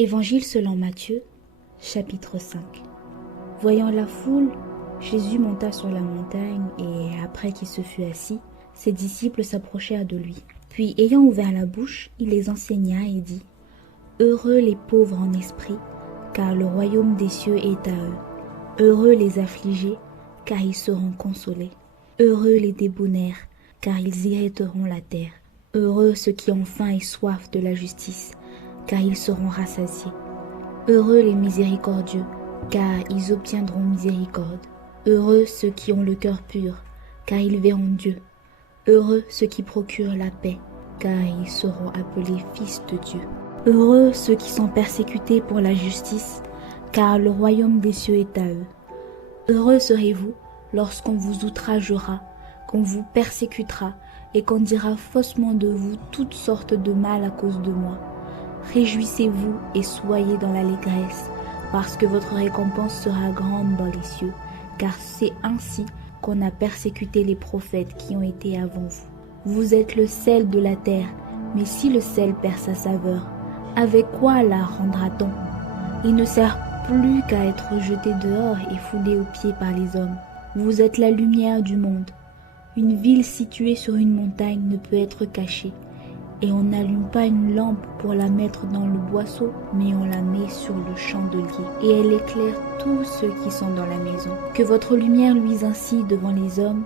Évangile selon Matthieu, chapitre 5. Voyant la foule, Jésus monta sur la montagne et, après qu'il se fut assis, ses disciples s'approchèrent de lui. Puis, ayant ouvert la bouche, il les enseigna et dit : Heureux les pauvres en esprit, car le royaume des cieux est à eux. Heureux les affligés, car ils seront consolés. Heureux les débonnaires, car ils hériteront la terre. Heureux ceux qui ont faim et soif de la justice, car ils seront rassasiés. Heureux les miséricordieux, car ils obtiendront miséricorde. Heureux ceux qui ont le cœur pur, car ils verront Dieu. Heureux ceux qui procurent la paix, car ils seront appelés fils de Dieu. Heureux ceux qui sont persécutés pour la justice, car le royaume des cieux est à eux. Heureux serez-vous lorsqu'on vous outragera, qu'on vous persécutera et qu'on dira faussement de vous toutes sortes de mal à cause de moi. Réjouissez-vous et soyez dans l'allégresse, parce que votre récompense sera grande dans les cieux, car c'est ainsi qu'on a persécuté les prophètes qui ont été avant vous. Vous êtes le sel de la terre, mais si le sel perd sa saveur, avec quoi la rendra-t-on? Il ne sert plus qu'à être jeté dehors et foulé aux pieds par les hommes. Vous êtes la lumière du monde. Une ville située sur une montagne ne peut être cachée. Et on n'allume pas une lampe pour la mettre dans le boisseau, mais on la met sur le chandelier, et elle éclaire tous ceux qui sont dans la maison. Que votre lumière luise ainsi devant les hommes,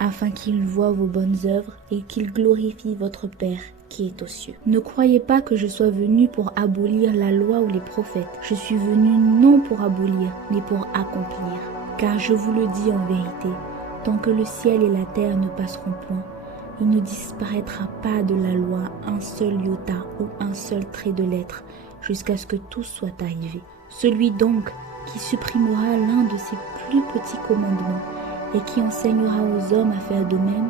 afin qu'ils voient vos bonnes œuvres et qu'ils glorifient votre Père qui est aux cieux. Ne croyez pas que je sois venu pour abolir la loi ou les prophètes. Je suis venu non pour abolir, mais pour accomplir. Car je vous le dis en vérité, tant que le ciel et la terre ne passeront point, il ne disparaîtra pas de la loi un seul iota ou un seul trait de lettre, jusqu'à ce que tout soit arrivé. Celui donc qui supprimera l'un de ces plus petits commandements et qui enseignera aux hommes à faire de même,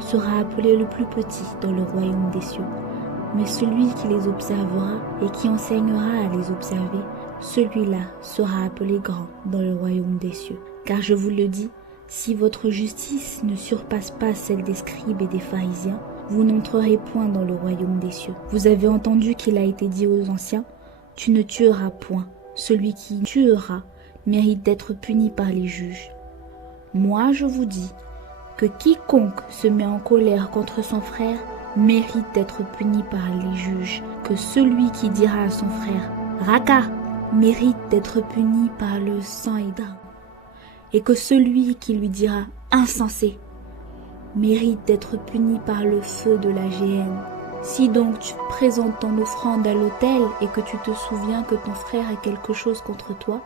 sera appelé le plus petit dans le royaume des cieux. Mais celui qui les observera et qui enseignera à les observer, celui-là sera appelé grand dans le royaume des cieux. Car je vous le dis, si votre justice ne surpasse pas celle des scribes et des pharisiens, vous n'entrerez point dans le royaume des cieux. Vous avez entendu qu'il a été dit aux anciens : tu ne tueras point. Celui qui tuera mérite d'être puni par les juges. Moi, je vous dis que quiconque se met en colère contre son frère mérite d'être puni par les juges, que celui qui dira à son frère « Raka » mérite d'être puni par le Sanhédrin, et que celui qui lui dira « Insensé » mérite d'être puni par le feu de la géhenne. Si donc tu présentes ton offrande à l'autel et que tu te souviens que ton frère a quelque chose contre toi,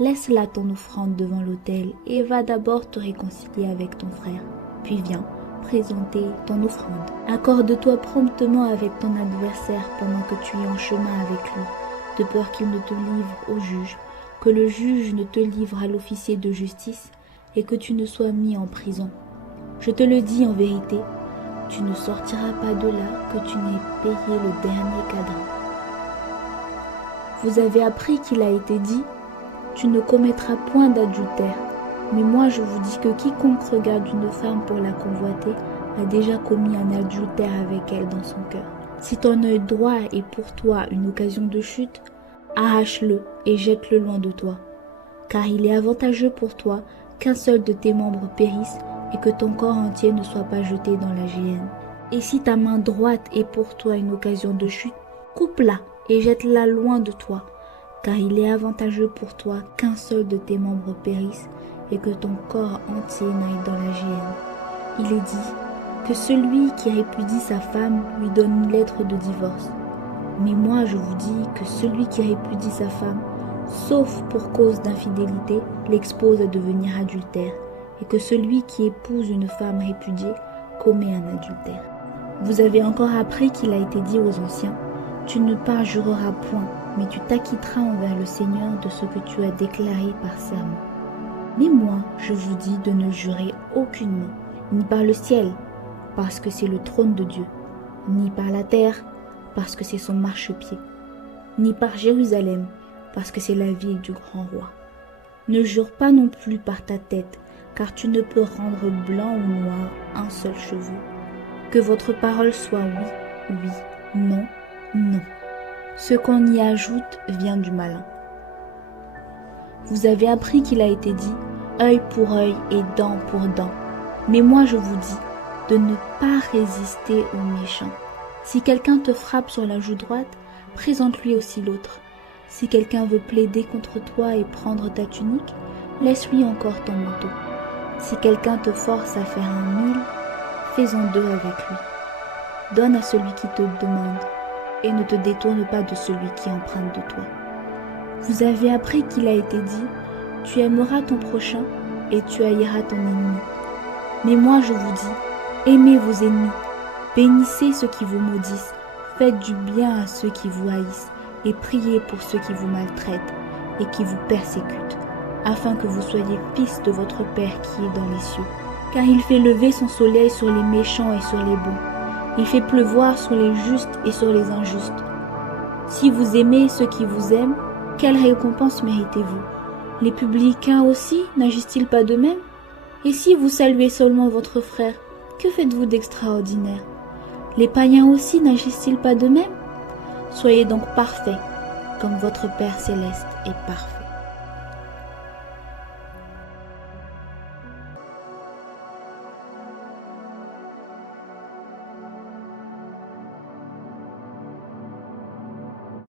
laisse là ton offrande devant l'autel et va d'abord te réconcilier avec ton frère. Puis viens présenter ton offrande. Accorde-toi promptement avec ton adversaire pendant que tu es en chemin avec lui, de peur qu'il ne te livre au juge, que le juge ne te livre à l'officier de justice et que tu ne sois mis en prison. Je te le dis en vérité, tu ne sortiras pas de là que tu n'aies payé le dernier cadran. Vous avez appris qu'il a été dit : tu ne commettras point d'adultère. Mais moi je vous dis que quiconque regarde une femme pour la convoiter a déjà commis un adultère avec elle dans son cœur. Si ton œil droit est pour toi une occasion de chute, arrache-le et jette-le loin de toi. Car il est avantageux pour toi qu'un seul de tes membres périsse et que ton corps entier ne soit pas jeté dans la géhenne. Et si ta main droite est pour toi une occasion de chute, coupe-la et jette-la loin de toi. Car il est avantageux pour toi qu'un seul de tes membres périsse et que ton corps entier n'aille dans la géhenne. Il est dit que celui qui répudie sa femme lui donne une lettre de divorce. Mais moi je vous dis que celui qui répudie sa femme, sauf pour cause d'infidélité, l'expose à devenir adultère, et que celui qui épouse une femme répudiée commet un adultère. Vous avez encore appris qu'il a été dit aux anciens : tu ne parjureras point, mais tu t'acquitteras envers le Seigneur de ce que tu as déclaré par serment. Mais moi, je vous dis de ne jurer aucunement, ni par le ciel, parce que c'est le trône de Dieu, ni par la terre, parce que c'est son marchepied, ni par Jérusalem, parce que c'est la ville du grand roi. Ne jure pas non plus par ta tête, car tu ne peux rendre blanc ou noir un seul cheveu. Que votre parole soit oui, oui, non, non. Ce qu'on y ajoute vient du malin. Vous avez appris qu'il a été dit œil pour œil et dent pour dent. Mais moi je vous dis de ne pas résister aux méchants. Si quelqu'un te frappe sur la joue droite, présente-lui aussi l'autre. Si quelqu'un veut plaider contre toi et prendre ta tunique, laisse-lui encore ton manteau. Si quelqu'un te force à faire 1 000, fais-en 2 avec lui. Donne à celui qui te demande, et ne te détourne pas de celui qui emprunte de toi. Vous avez appris qu'il a été dit, tu aimeras ton prochain et tu haïras ton ennemi. Mais moi je vous dis, aimez vos ennemis, bénissez ceux qui vous maudissent, faites du bien à ceux qui vous haïssent, et priez pour ceux qui vous maltraitent et qui vous persécutent, afin que vous soyez fils de votre Père qui est dans les cieux. Car il fait lever son soleil sur les méchants et sur les bons. Il fait pleuvoir sur les justes et sur les injustes. Si vous aimez ceux qui vous aiment, quelle récompense méritez-vous? Les publicains aussi n'agissent-ils pas de même? Et si vous saluez seulement votre frère, que faites-vous d'extraordinaire? Les païens aussi n'agissent-ils pas de même? Soyez donc parfaits, comme votre Père céleste est parfait.